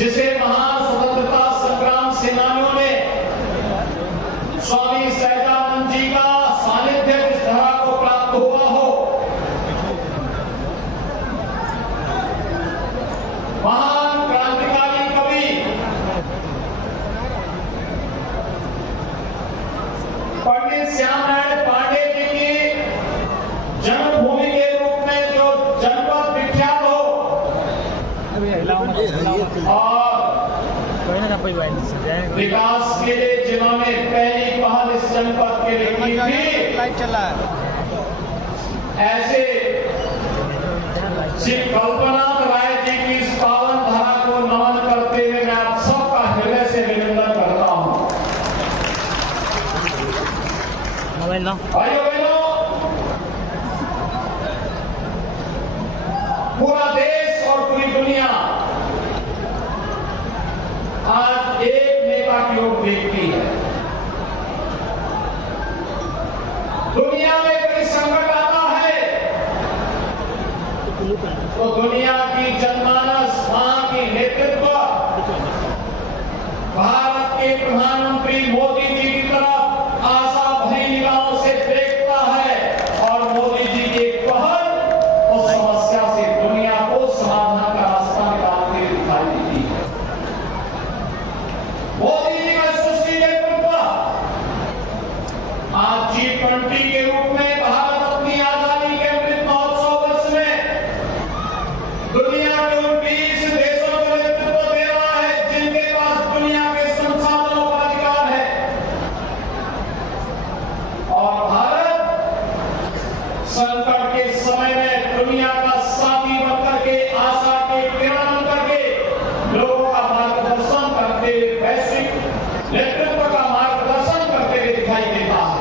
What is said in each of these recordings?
जिसे महान स्वतंत्रता संग्राम सेनानियों ने स्वामी सहजानंद जी का सानिध्य जिस धरा को प्राप्त हुआ हो, महान क्रांतिकारी कवि पंडित श्यामनारायण पांडे जी की जन्मभूमि के रूप में जो जनपद विख्यात हो और विकास के लिए जिन्होंने पहली पहल इस जनपद के लिए की थी, ऐसे श्री कल्पनाथ राय जी की इस पावन धारा को नमन करते हुए मैं आप सबका हृदय से अभिनंदन करता हूं। भाइयों बहनों, पूरा देश और पूरी दुनिया आज एक नेता की ओर देखती है। दुनिया में कोई संकट आता है तो दुनिया की जनमानस, वहां की नेतृत्व भारत के प्रधानमंत्री मोदी जी की तरफ आशा भरी निगाहों से देखता है और मोदी जी के पहल उस समस्या से दुनिया को समाधान का रास्ता निकालते हुए दिखाई देती है। मोदी जी का यशस्वी नेतृत्व आज G20 के रूप में भारत अपनी आजादी के अमृत महोत्सव वर्ष में दुनिया के उन 20 देशों को नेतृत्व दे रहा है जिनके पास दुनिया के संसाधनों का अधिकार है, और भारत संकट के समय में दुनिया का साथी बनकर के, आशा के किरण बनकर के लोगों का मार्गदर्शन करते हुए, वैश्विक नेतृत्व का मार्गदर्शन करते हुए दिखाई देता है।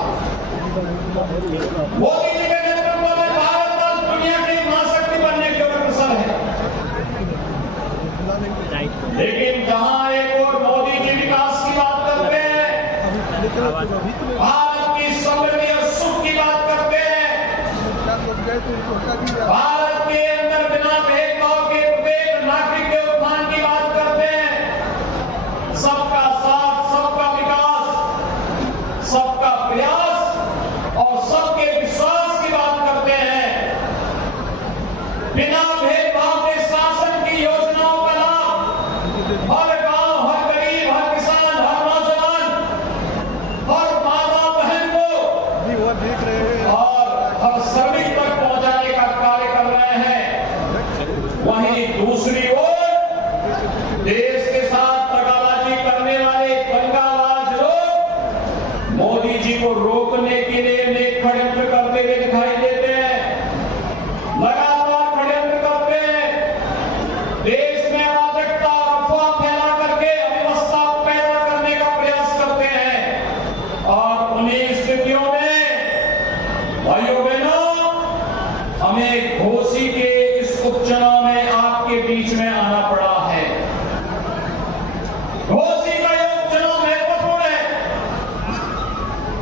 मोदी जी के नेतृत्व में भारत आज दुनिया की महाशक्ति बनने की ओर अग्रसर है। लेकिन जहां एक और मोदी जी विकास की बात करते हैं, भारत की समृद्धि और सुख की बात करते हैं, भारत के अंदर बिना भेदभाव के प्रत्येक नागरिक के उत्थान की बात करते हैं, सबका साथ, सबका विकास, सबका प्रयास और सबके विश्वास की बात करते हैं, बिना भेदभाव के शासन की योजनाओं का लाभ हर गांव, हर गरीब, हर किसान, हर नौजवान, हर माता बहन को और हर श्रमिक तक पहुंचाने का कार्य कर रहे हैं। वहीं दूसरी ओर देश के साथ दगाबाजी करने वाले दंगाबाज लोग मोदी जी को रोकने के लिए अनेक षड्यंत्र करते हुए दिखाई देते हैं, लगातार षड्यंत्र करते हैं, देश में अराजकता, अफवाह फैला करके अव्यवस्था पैदा करने का प्रयास करते हैं। और उन्हीं स्थितियों में भाइयों बहनों, हमें घोसी के इस उपचुनाव में आपके बीच में आना पड़ा है। घोसी का यह उपचुनाव महत्वपूर्ण है।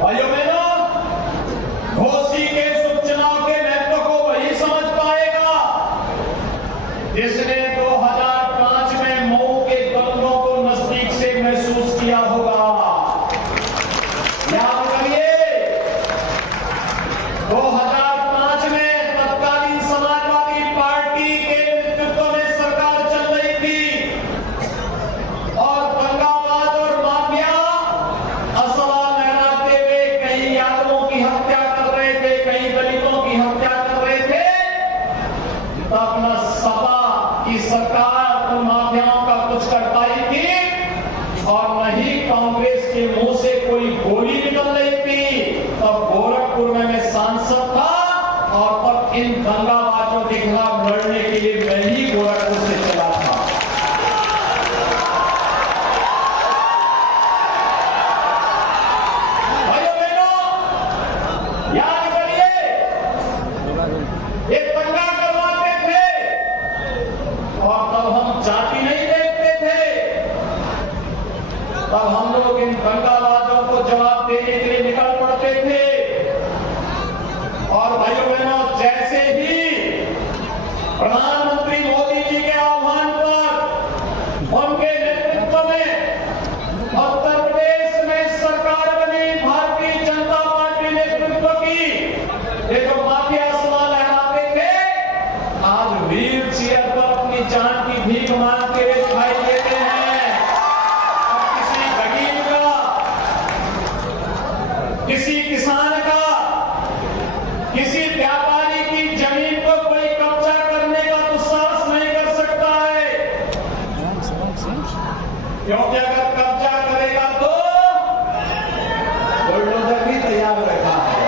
भाइयों बहनों, घोसी के इस उपचुनाव के महत्व को वही समझ पाएगा जिसने 2005 में मऊ के दंगों को नजदीक से महसूस किया होगा। याद करिए, 2005 में तत्कालीन समाजवादी पार्टी के नेतृत्व में सरकार चल रही थी और दंगाबाज और माफिया असला लहराते हुए कई यादवों की हत्या कर रहे थे, कई दलितों की हत्या कर रहे थे। तब न सपा की सरकार उन माफियाओं का कुछ करता ही थी और न ही कांग्रेस के मुंह से कोई गोली निकल रही थी। तब गोरखपुर में मैं सांसद था और तब इन दंगाबाजों के खिलाफ लड़ने के लिए मैं ही गोरखपुर से चला था। भाइयों बहनों, याद करिए, ये दंगा करवाते थे और तब हम जाति नहीं देखते थे। तब हम लोग इन दंगाबाजों को जवाब देने के लिए निकल पड़ते थे। और भाइयों बहनों, जैसे ही प्रधानमंत्री मोदी जी के आह्वान पर उनके क्योंकि अगर कब्जा करेगा तो बुलडोजर भी तैयार रखा है।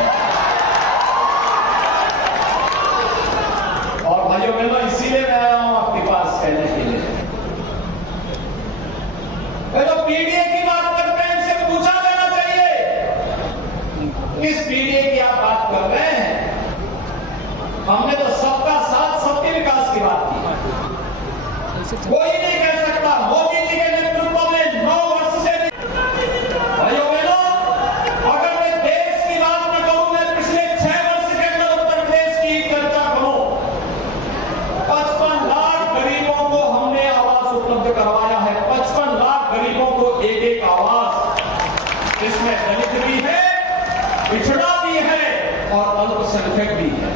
और भाइयों बहनों, इसीलिए मैं आया हूं आपके पास कहने के लिए, तो पीडीए की बात करते हैं, इनसे पूछा जाना चाहिए किस पीडीए की आप बात कर रहे हैं। हमने तो सबका साथ सबके विकास की बात की। कोई नहीं कह सकता मोदी जी के नेतृत्व में 9 वर्ष से भाइयों बहनों, अगर मैं देश की बात न करूं, मैं पिछले 6 वर्ष के अंदर उत्तर प्रदेश की चर्चा करूं, 55 लाख गरीबों को हमने आवास उपलब्ध करवाया है। 55 लाख गरीबों को एक आवास, इसमें दलित भी है, पिछड़ा भी है और अल्पसंख्यक भी है।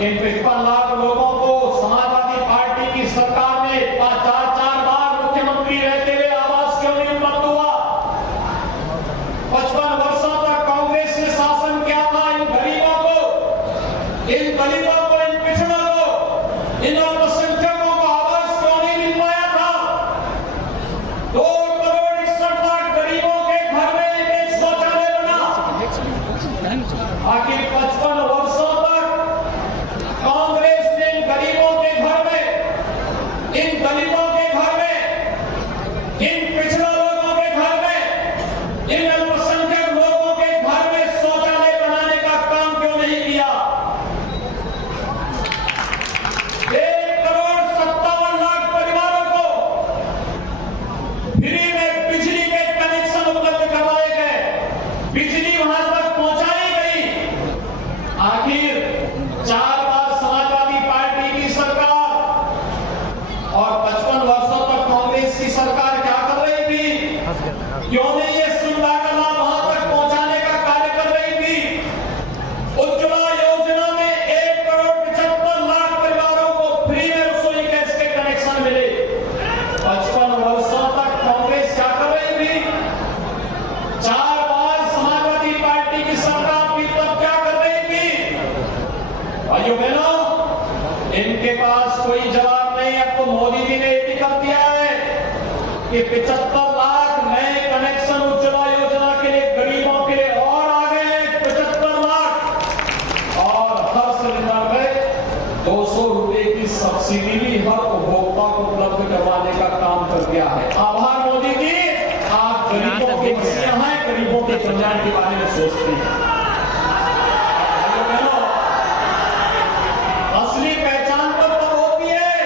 इन 55 लाख लोगों को समाजवादी पार्टी की सरकार ने 4 बार मुख्यमंत्री रहते हुए आवास क्यों नहीं उपलब्ध हुआ? 55 वर्षों तक कांग्रेस ने शासन किया था। इन गरीबों को, इन दलितों को, इन पिछड़ों को, इन अल्पसंख्यकों को आवास क्यों नहीं मिल पाया था? 2 करोड़ 61 लाख गरीबों के घर में एक शौचालय बना। आखिर 55 वर्षों तक कांग्रेस ने इन गरीबों के घर में, इन दलितों के घर में, इन पिछड़े लोगों के घर में, इन अल्पसंख्यक लोगों के घर में शौचालय बनाने का काम क्यों नहीं किया? 1 करोड़ 57 लाख परिवारों को फ्री में बिजली के कनेक्शन उपलब्ध करवाए गए, बिजली वहां तक पहुंचाई गई। आखिर 4 बार समाजवादी पार्टी की सरकार और 55 वर्षों तक कांग्रेस की सरकार क्या कर रही थी? क्यों नहीं ये सुविधा का लाभ वहां तक पहुंचाने का कार्य कर रही थी? उज्ज्वला योजना में 1 करोड़ 75 लाख परिवारों को फ्री में रसोई गैस के कनेक्शन मिले। 55 वर्षों तक कांग्रेस क्या कर रही थी? 4 बार समाजवादी पार्टी की सरकार भी तब क्या कर रही थी? भाइयों बहनों, इनके पास कोई जवाब नहीं। अब तो मोदी जी ने ये भी कर दिया है कि 75 लाख नए कनेक्शन उज्ज्वला योजना के लिए गरीबों के लिए और आ गए 75 लाख, और हर सिलेंडर में 200 रुपए की सब्सिडी भी हर उपभोक्ता को उपलब्ध करवाने का काम कर दिया है। आभार मोदी जी, आप गरीबों के मसीहा हैं, गरीबों के कल्याण के बारे में सोचते हैं। असली पहचान तो तब होती है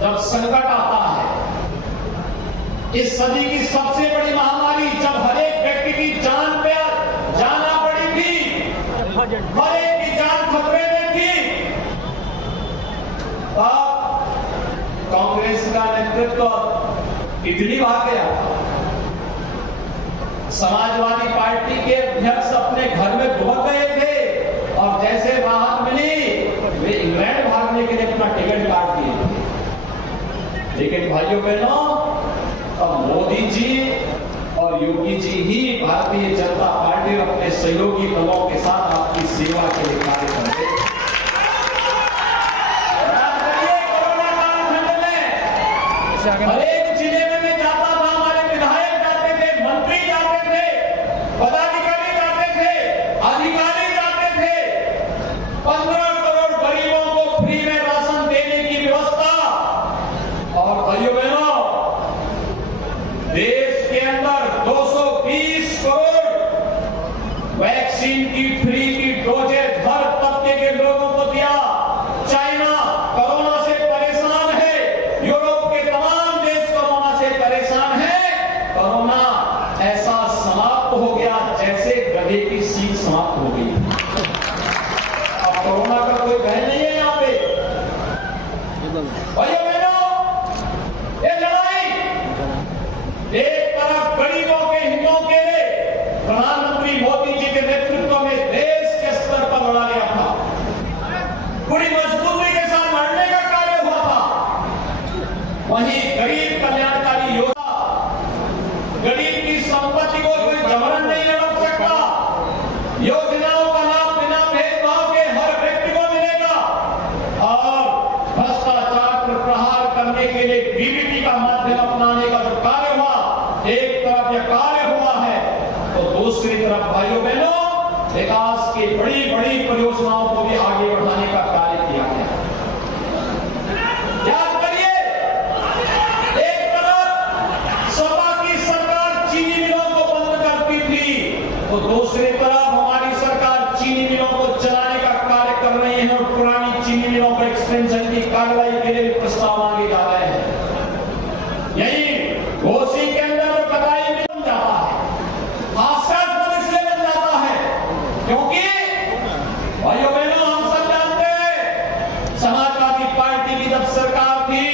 जब संकट आता है। इस सदी की सबसे बड़ी महामारी, जब हर एक व्यक्ति की जान पे जाना पड़ी थी, हर एक की जान खतरे में थी, तब कांग्रेस का नेतृत्व इटली भाग गया। समाजवादी पार्टी के अध्यक्ष अपने घर में दुबक गए थे और जैसे राहत मिली वे इंग्लैंड भागने के लिए अपना टिकट काट दिए। लेकिन भाइयों बहनों, अब मोदी जी और योगी जी ही भारतीय जनता पार्टी और अपने सहयोगी दलों के साथ आपकी सेवा के लिए कार्य करते हैं। कोरोना कालखंड में हर एक जिले में मैं जाता था, हमारे विधायक जाते थे, मंत्री जाते थे, पदाधिकारी जाते थे, अधिकारी जाते थे। 15 करोड़ गरीबों को फ्री में राशन देने की व्यवस्था। और भाइयों बहनों, देश के अंदर 220 करोड़ वैक्सीन की फ्री की डोजेज हर तबके के लोगों को दिया। चाइना कोरोना से परेशान है, यूरोप के तमाम देश कोरोना से परेशान है। कोरोना ऐसा समाप्त हो गया जैसे गधे की सींग समाप्त हो गई। अब कोरोना का कोई भय नहीं है यहाँ पे। भाइयों बहनों, ये लड़ाई एक तरफ गरीबों के हितों के लिए प्रधानमंत्री मोदी जी के नेतृत्व में देश के स्तर पर लड़ा गया था, पूरी मजबूती के साथ लड़ने का कार्य हुआ था। वहीं गरीब कल्याणकारी योजना, गरीब की संपत्ति को कोई जबरन नहीं लड़क सकता। योजनाओं का लाभ बिना भेदभाव के हर व्यक्ति को मिलेगा और भ्रष्टाचार पर प्रहार करने करने के लिए डीबीटी का माध्यम अपनाने का जो कार्य हुआ, एक तरफ यह कार्य हुआ है तो दूसरी तरफ भाइयों बहनों विकास की बड़ी बड़ी परियोजनाओं को भी आगे बढ़ाने का कार्य किया गया। याद करिए, एक तरफ सपा की सरकार चीनी मिलों को बंद करती थी तो दूसरी तरफ हमारी सरकार चीनी मिलों को चलाने का कार्य कर रही है और पुरानी चीनी मिलों पर एक्सटेंशन की कार्रवाई के लिए प्रस्ताव मांगे जा रहे हैं। यही घोसी के अंदर जो कटाई में बन जाता है, हास्यास्पद इसलिए बन जाता है क्योंकि भाइयों बहनों हम सब जानते हैं समाजवादी पार्टी की जब सरकार थी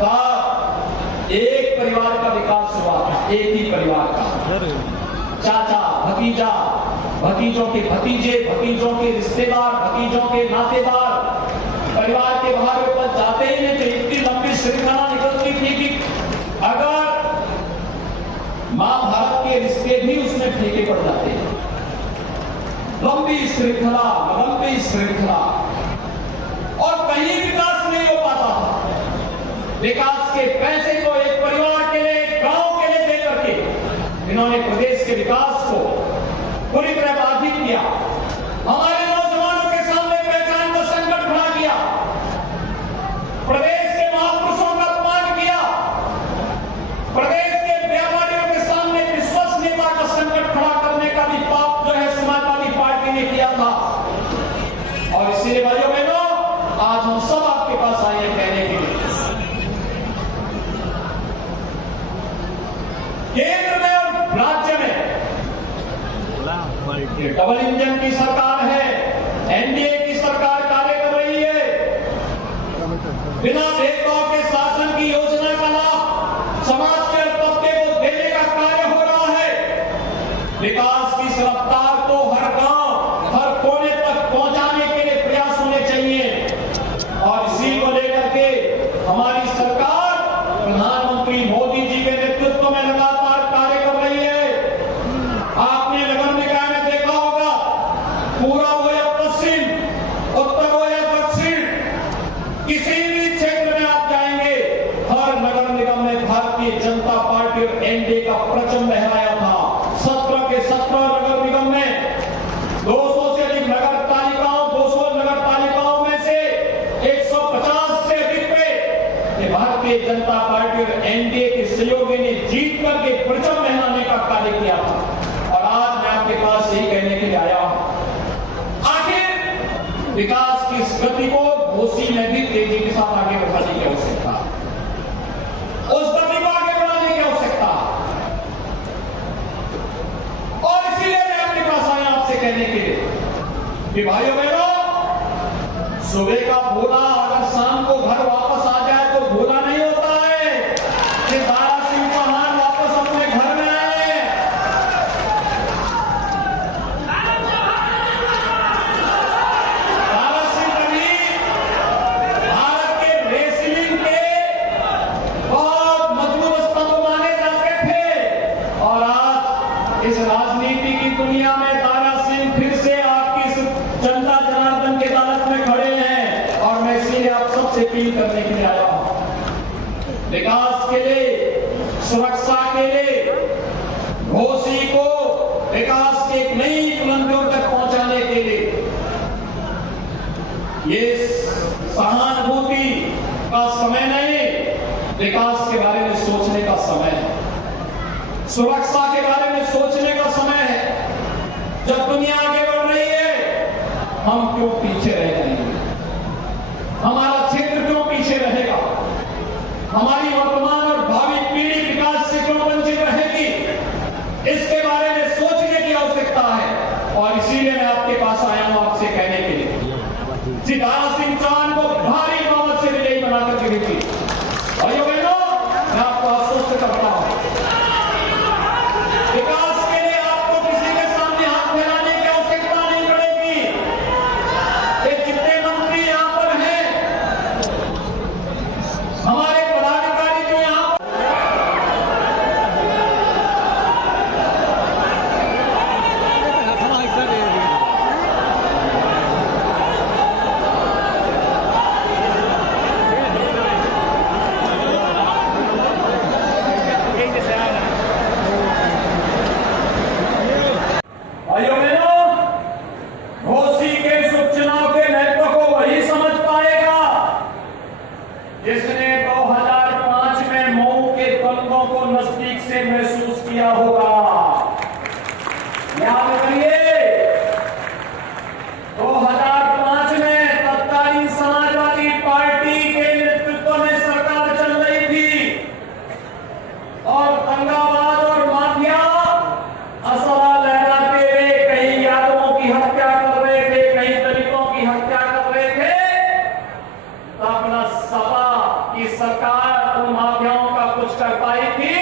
तब एक परिवार का विकास हुआ था, एक ही परिवार का, चाचा भतीजा, भतीजों के भतीजे, भतीजों के रिश्तेदार, भतीजों के नातेदार परिवार के बाहर ऊपर जाते ही नहीं थे। इतनी लंबी श्रृंखला निकलती थी कि अगर महाभारत के रिश्ते भी उसमें फीके पड़ जाते हैं। लंबी श्रृंखला, लंबी श्रृंखला, और कहीं विकास नहीं हो पाता था। विकास के पैसे को एक परिवार के लिए, एक गांव के लिए देकर के इन्होंने प्रदेश के विकास को पूरी तरह बाधित किया। हमारे नौजवानों के सामने पहचान का संकट खड़ा किया, प्रदेश के महापुरुषों का अपमान किया, प्रदेश के व्यापारियों के सामने विश्वसनीयता का संकट खड़ा करने का भी पाप जो है समाजवादी पार्टी ने किया था। और इसीलिए भाइयों बहनों आज हम सब आपके पास आए हैं कहने के लिए, केंद्र में और राज्य में डबल इंजन की सरकार है, एनडीए की सरकार कार्य कर रही है। बिना भेदभाव के शासन की योजना का लाभ समाज के हर तबके को देने का कार्य हो रहा है। विकास की इस रफ्तार को हर गांव, हर कोने तक पहुंचाने के लिए प्रयास होने चाहिए और इसी को लेकर के हमारी सरकार प्रधानमंत्री मोदी जी के नेतृत्व में लगातार कार्य कर रही है। आपने नगर निकाय में देखा होगा, पूरा हो या पश्चिम, उत्तर हो या दक्षिण, किसी भी क्षेत्र में आप जाएंगे, हर नगर निगम में भारतीय जनता पार्टी और एनडीए का परचम लहराया था। 17 के 17 नगर निगम में 200 से अधिक नगर पालिकाओं, 200 नगर पालिकाओं में से 150 से अधिक पे भारतीय जनता पार्टी और एनडीए के सहयोगी ने जीत करके परचम लहराने का कार्य किया था। और आज मैं आपके पास यही कहने के लिए आया हूं, आखिर विकास की इस गति को घोसी में भी तेजी के साथ आगे बढ़ाने की आवश्यकता, उस गति को आगे बढ़ाने की आवश्यकता। और इसीलिए मैं आपके पास आया आपसे कहने के लिए कि भाइयों बहनों, सुबह का भोला अगर शाम को घर वापस आ जाए तो भोला नहीं होता है कि दारा सिंह चौहान वापस अपने घर में आए। दारा सिंह कभी भारत के रेसलिंग के बहुत मजबूत स्तंभ माने जाते थे और आज इस राजनीति की दुनिया में दारा सिंह फिर से आपकी जनता जनार्दन के अदालत में खड़े हैं। और मैं इसीलिए आप सबसे अपील करने के लिए आया हूं, विकास के लिए, सुरक्षा के लिए, घोसी को विकास की एक नई बुलंदियों तक पहुंचाने के लिए ये सहानुभूति का समय नहीं, विकास के बारे में सोचने का समय है, सुरक्षा के बारे में सोचने का समय है। जब दुनिया आगे बढ़ रही है हम क्यों पीछे रह जाएंगे? हमारा क्षेत्र क्यों पीछे रहेगा? हमारी वर्तमान और भावी पीढ़ी विकास से क्यों वंचित रहेगी? इसके बारे में सोचने की आवश्यकता है। और इसीलिए मैं आपके पास आया हूं आपसे कहने के लिए, दारा सिंह चौहान को भारी बहुमत से विजयी बनाकर के भेजी। भाइयों बहनों, मैं आपको आश्वस्त करता हूं, विकास के लिए आपको किसी के सामने हाथ फैलाने की आवश्यकता नहीं पड़ेगी। ये जितने मंत्री यहां पर हैं जिसने 2005 में मऊ के द्वंद्वों को नजदीक से महसूस किया होगा, याद करिए 2005 में तत्कालीन समाजवादी पार्टी के नेतृत्व में सरकार चल रही थी और दंगाबाज और माफिया असला लहराते हुए कहीं यादवों की हत्या कर रहे थे, कहीं दलितों की हत्या कर रहे थे। तब न सपा की सरकार उन माफियाओं का कुछ कर पाई थी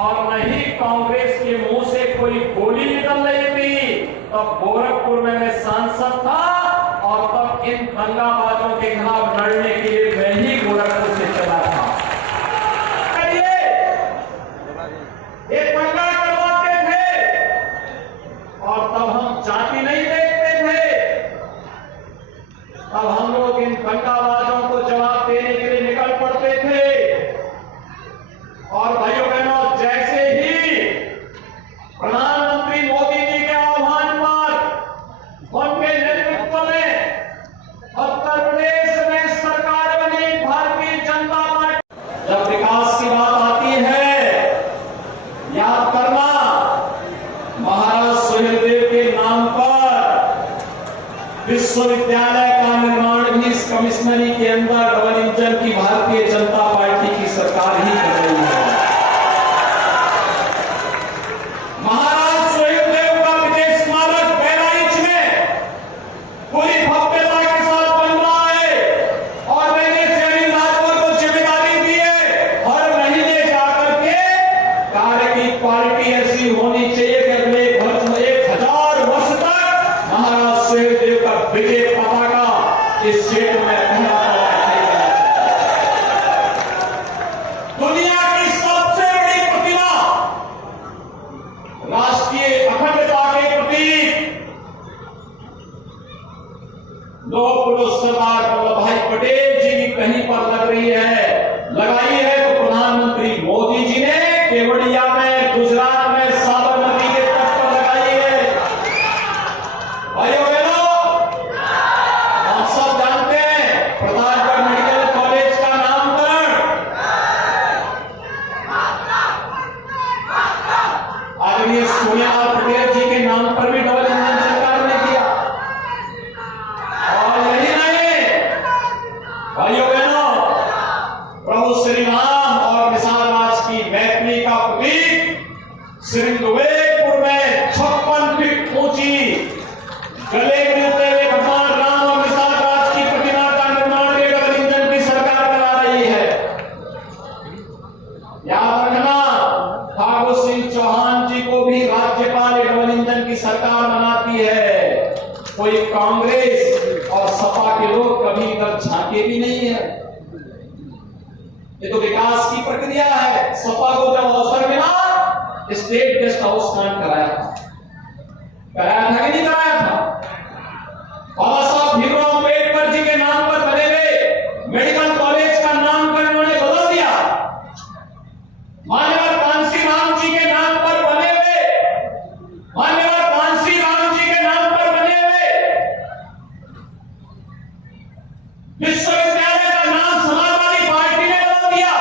और न ही कांग्रेस के मुंह से कोई गोली निकल रही थी। तब गोरखपुर में मैं सांसद था और तब इन दंगाबाजों के खिलाफ लड़ने के लिए मैं ही गोरखपुर से चला था। ये दंगा करवाते थे और तब हम जाति नहीं देखते थे। तब हम लोग इन दंगाबाजों को जवाब देने के लिए निकल पड़ते थे। और भाइयों बहनों, जैसे ही प्रधानमंत्री मोदी जी के आह्वान पर उनके नेतृत्व में उत्तर प्रदेश में सरकार बनी भारतीय जनता पार्टी, जब विकास की बात आती है याद करना, महाराज सुहेलदेव के नाम पर विश्वविद्यालय का निर्माण भी इस कमिश्नरी के अंदर डबल इंजन की भारतीय जनता पार्टी की सरकार ही कर रही है। महाराज सुहेलदेव का विजय स्मारक बहराइच में पूरी भव्यता के साथ बन रहा है और मैंने शहरी राजभर को जिम्मेदारी दी है हर महीने जाकर के कार्य की क्वालिटी ऐसी होनी चाहिए कि अगले 1000 वर्ष तक महाराज सुहेलदेव का विजय पताका इस क्षेत्र में दुनिया की सबसे बड़ी प्रतिमा, राष्ट्रीय अखंडता के प्रतीक लोक पुरुष सरदार वल्लभ भाई पटेल जी की कहीं पर लग रही है, लगाई है तो प्रधानमंत्री मोदी जी ने केवड़िया में, गुजरात में साबरमती के तट पर लगाई है। भाइयों बहनों, आप सब जानते हैं प्रतापगढ़ मेडिकल कॉलेज का नामकरण आदरणीय सोनिया पटेल जी के नाम पर भी डबल इंजन सरकार ने किया। और यही नहीं भाइयों बहनों, प्रभु श्री राम और विशाल राज की मैत्री का प्रतीक श्रृंगवेरपुर में 56 फीट ऊंची गले मिलते हुए भगवान राम और विशाल राज की प्रतिमा का निर्माण भी डबल इंजन की सरकार करा रही है। याद रखना, ठाकुर सिंह चौहान जी को भी राज्यपाल डबल इंजन की सरकार बनाती है। कोई कांग्रेस और सपा के लोग कभी इधर झांके भी नहीं है। ये तो विकास की प्रक्रिया है। सपा को जब अवसर मिला स्टेट गेस्ट हाउस कांड कराया था कि नहीं कराया था? बाबा साहब भीमराव अम्बेडकर जी के नाम पर बने हुए मेडिकल कॉलेज का नामकरण उन्होंने बदल दिया। मान्यवर कांसी राम जी के नाम पर बने हुए, मान्यवर कांसी राम जी के नाम पर बने हुए विश्वविद्यालय का नाम समाजवादी पार्टी ने बदल दिया।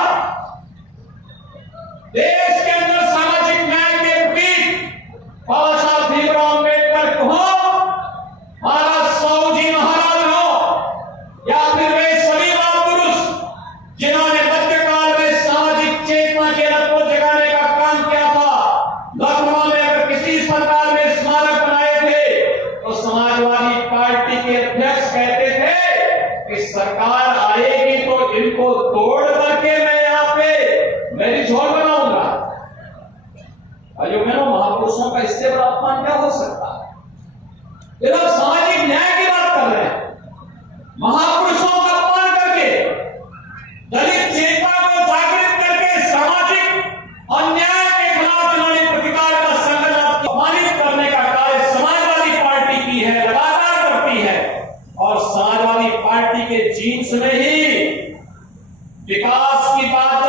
देश के अंदर सामाजिक न्याय के प्रतीक बाबा साहब भीमराव अम्बेडकर को महाराज साहू जी महाराज हो या फिर वे सभी महापुरुष जिन्होंने मध्यकाल में सामाजिक चेतना के रथ को जगाने का काम किया था। लखनऊ में अगर किसी सरकार ने स्मारक बनाए थे तो समाजवादी पार्टी के अध्यक्ष कहते थे कि सरकार आएगी तो इनको तोड़ करके मैं यहाँ पे मेरी झोल बनाऊंगा। भाइयों बहनों, महापुरुषों का इससे बड़ा अपमान क्या हो सकता है? ये लोग सामाजिक न्याय की बात कर रहे हैं, महापुरुषों का अपमान करके, दलित चेतना को जागृत करके सामाजिक अन्याय के खिलाफ जिन्होंने प्रतिकार का संकल्प अपमानित करने का कार्य समाजवादी पार्टी की है, लगातार करती है। और समाजवादी पार्टी के जीन्स में ही विकास की बात